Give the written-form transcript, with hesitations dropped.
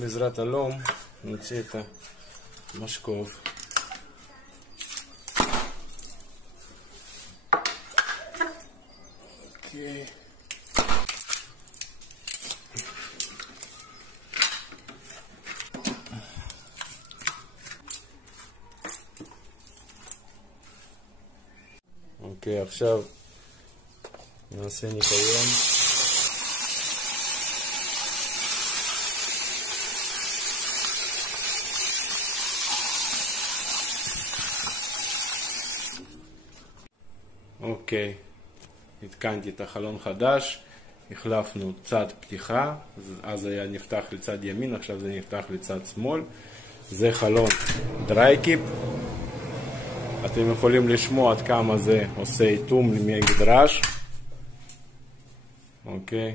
בעזרת הלום נוציא את המשקוף. אוקיי. אוקיי, עכשיו נעשה ניקיון. אוקיי, התקנתי את החלון חדש, החלפנו צד פתיחה, אז היה נפתח לצד ימין, עכשיו זה נפתח לצד שמאל. זה חלון דרייקיפ. אתם יכולים לשמוע עד כמה זה עושה איתום נגד רעש. אוקיי.